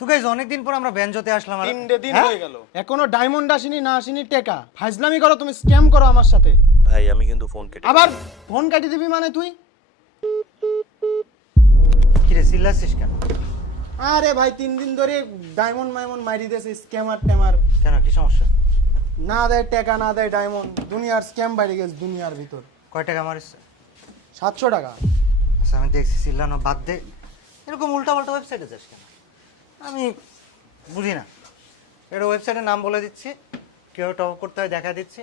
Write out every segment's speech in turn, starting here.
তো গাইস অনেকদিন পর আমরা বেঞ্জোতে আসলাম আর 3 দিন হয়ে গেল। এখনো ডায়মন্ড আসেনি না আসেনি টাকা ফাজলামি করো তুমি স্ক্যাম করো আমার সাথে ভাই আমি কিন্তু ফোন কেটে আবার ফোন কাটি দিবি মানে তুই কি রে চিল্লাছিস কেন? আরে ভাই 3 দিন ধরে ডায়মন্ড মাইরি দেছে স্ক্যামার ট্যামার কেন কি সমস্যা? না দেয় টাকা না দেয় ডায়মন্ড দুনিয়ার স্ক্যাম বাইরে গেছে দুনিয়ার ভিতর কয় টাকা মারিস? 700 টাকা আচ্ছা আমি দেখছি চিল্লানো বাদ দে, এরকম উল্টাপাল্টা ওয়েবসাইটে যাস কেন? আমি বুঝি না। এটা ওয়েবসাইটের নাম বলে দিচ্ছি, কেউ টপ করতে হয় দেখা দিচ্ছি,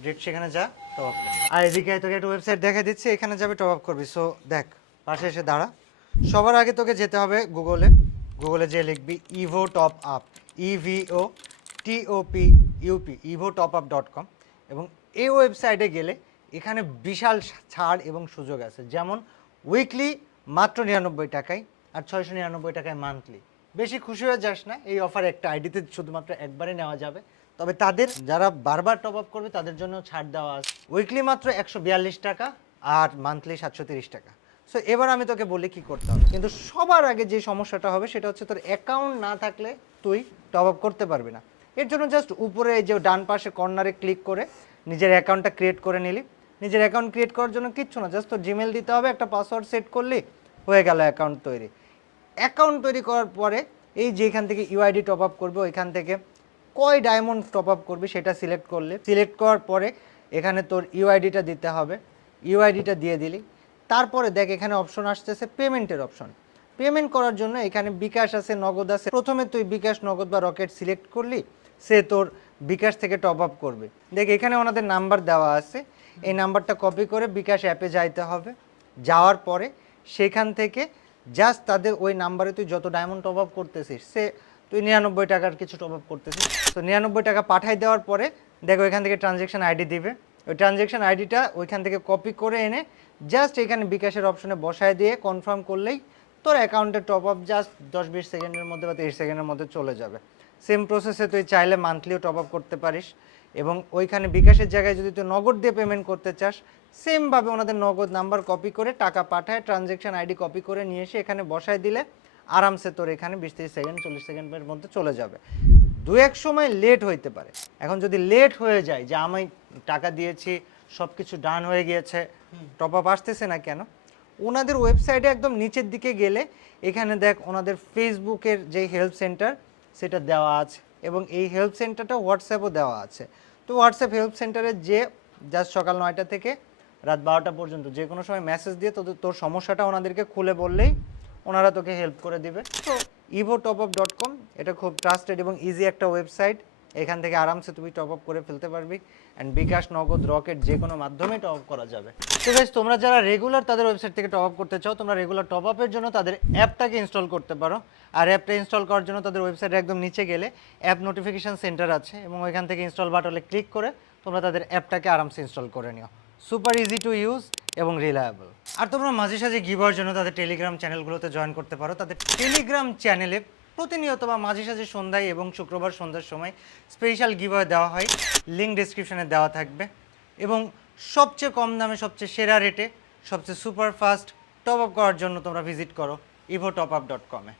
ডিরেক্ট সেখানে যা টপ আপ। আর এদিকে তোকে একটা ওয়েবসাইট দেখা দিচ্ছি, এখানে যাবে টপ আপ করবি। সো দেখ পাশে এসে দাঁড়া। সবার আগে তোকে যেতে হবে গুগলে যে লিখবি Ivo top up, EVOTOPUP evotopUp.com, এবং এই ওয়েবসাইটে গেলে এখানে বিশাল ছাড় এবং সুযোগ আছে, যেমন উইকলি মাত্র 99 টাকায় আর 699 টাকায় মান্থলি। বেশি খুশি হয়ে যাস না, এই অফার একটা আইডিতে শুধুমাত্র একবারে নেওয়া যাবে। তবে তাদের যারা বারবার টপ আপ করবে তাদের জন্য ছাড় দেওয়া আছে। উইকলি মাত্র 142 টাকা আর মান্থলি 730 টাকা। সো এবার আমি তোকে বলি কি করতে হবে। কিন্তু সবার আগে যে সমস্যাটা হবে সেটা হচ্ছে তোর অ্যাকাউন্ট না থাকলে তুই টপ আপ করতে পারবি না। এর জন্য জাস্ট উপরে এই যে ডান পাশে কর্নারে ক্লিক করে নিজের অ্যাকাউন্টটা ক্রিয়েট করে নিলি। নিজের অ্যাকাউন্ট ক্রিয়েট করার জন্য কিচ্ছু না, জাস্ট তোর জিমেল দিতে হবে, একটা পাসওয়ার্ড সেট করলি, হয়ে গেল অ্যাকাউন্ট তৈরি। অ্যাকাউন্ট তৈরি করার পরে এই যে এখান থেকে ইউআইডি টপ আপ করবে, ওইখান থেকে কয় ডায়মন্ড টপ আপ করবি সেটা সিলেক্ট করলে, সিলেক্ট করার পরে এখানে তোর ইউআইডিটা দিতে হবে, ইউআইডিটা দিয়ে দিলি। তারপরে দেখ এখানে অপশন আসতেছে পেমেন্টের অপশন। পেমেন্ট করার জন্য এখানে বিকাশ আছে, নগদ আছে। প্রথমে তুই বিকাশ, নগদ বা রকেট সিলেক্ট করলি, সে তোর বিকাশ থেকে টপ আপ করবে। দেখ এখানে ওনাদের নাম্বার দেওয়া আছে, এই নাম্বারটা কপি করে বিকাশ অ্যাপে যাইতে হবে। যাওয়ার পরে সেখান থেকে জাস্ট তাদের ওই নাম্বারে তুই যত ডায়মন্ড টপ আপ করতেছিস, সে তুই 99 টাকার কিছু টপ আপ করতেছিস, তো 99 টাকা পাঠাই দেওয়ার পরে দেখো এখান থেকে ট্রানজ্যাকশন আইডি দিবে। ওই ট্রানজ্যাকশন আইডিটা ওইখান থেকে কপি করে এনে জাস্ট এখানে বিকাশের অপশনে বসায় দিয়ে কনফার্ম করলেই তোর অ্যাকাউন্টে টপ আপ জাস্ট 10-20 সেকেন্ডের মধ্যে বা 30 সেকেন্ডের মধ্যে চলে যাবে। সেম প্রসেসে তুই চাইলে মান্থলিও টপ আপ করতে পারিস, এবং ওইখানে বিকাশের জায়গায় যদি তুই নগদ দিয়ে পেমেন্ট করতে চাস, সেমভাবে ওনাদের নগদ নাম্বার কপি করে টাকা পাঠায় ট্রানজ্যাকশন আইডি কপি করে নিয়ে এসে এখানে বসায় দিলে আরামসে তোর এখানে 20-30 সেকেন্ড 40 সেকেন্ডের মধ্যে চলে যাবে। দু এক সময় লেট হইতে পারে। এখন যদি লেট হয়ে যায় যে আমি টাকা দিয়েছি সব কিছু ডান হয়ে গিয়েছে, টপ আপ আসতেছে না কেন, ওনাদের ওয়েবসাইটে একদম নিচের দিকে গেলে এখানে দেখ ওনাদের ফেসবুকের যে হেল্প সেন্টার সেটা দেওয়া আছে, এবং এই হেল্প সেন্টারটা হোয়াটসঅ্যাপও দেওয়া আছে। তো হোয়াটসঅ্যাপ হেল্প সেন্টারে যে জাস্ট সকাল 9টা থেকে রাত 12টা পর্যন্ত যে কোনো সময় মেসেজ দিয়ে তোর সমস্যাটা ওনাদেরকে খুলে বললেই ওনারা তোকে হেল্প করে দিবে। তো evotopUp.com এটা খুব ট্রাস্টেড এবং ইজি একটা ওয়েবসাইট, এখান থেকে আরামসে তুমি টপ আপ করে ফেলতে পারবি। অ্যান্ড বিকাশ, নগদ, রকেট যে কোনো মাধ্যমেই টপ আপ করা যাবে। তো গাইস তোমরা যারা রেগুলার তাদের ওয়েবসাইট থেকে টপ আপ করতে চাও, তোমরা রেগুলার টপ আপের জন্য তাদের অ্যাপটাকে ইনস্টল করতে পারো। আর অ্যাপটা ইনস্টল করার জন্য তাদের ওয়েবসাইটে একদম নিচে গেলে অ্যাপ নোটিফিকেশন সেন্টার আছে, এবং ওইখান থেকে ইনস্টল বাটনে ক্লিক করে তোমরা তাদের অ্যাপটাকে আরামসে ইনস্টল করে নিও। সুপার ইজি টু ইউজ এবং রিলায়েবল। আর তোমরা মাঝে সাঝে গিভার জন্য তাদের টেলিগ্রাম চ্যানেলগুলোতে জয়েন করতে পারো। তাদের টেলিগ্রাম চ্যানেলে প্রতিনিয়ত বা মাঝে সাঝে সন্ধ্যায় এবং শুক্রবার সন্ধ্যার সময় স্পেশাল গিভার দেওয়া হয়, লিঙ্ক ডিসক্রিপশনে দেওয়া থাকবে। এবং সবচেয়ে কম দামে সবচেয়ে সেরা রেটে সবচেয়ে সুপার ফাস্ট টপ আপ করার জন্য তোমরা ভিজিট করো evotopUp.com-এ।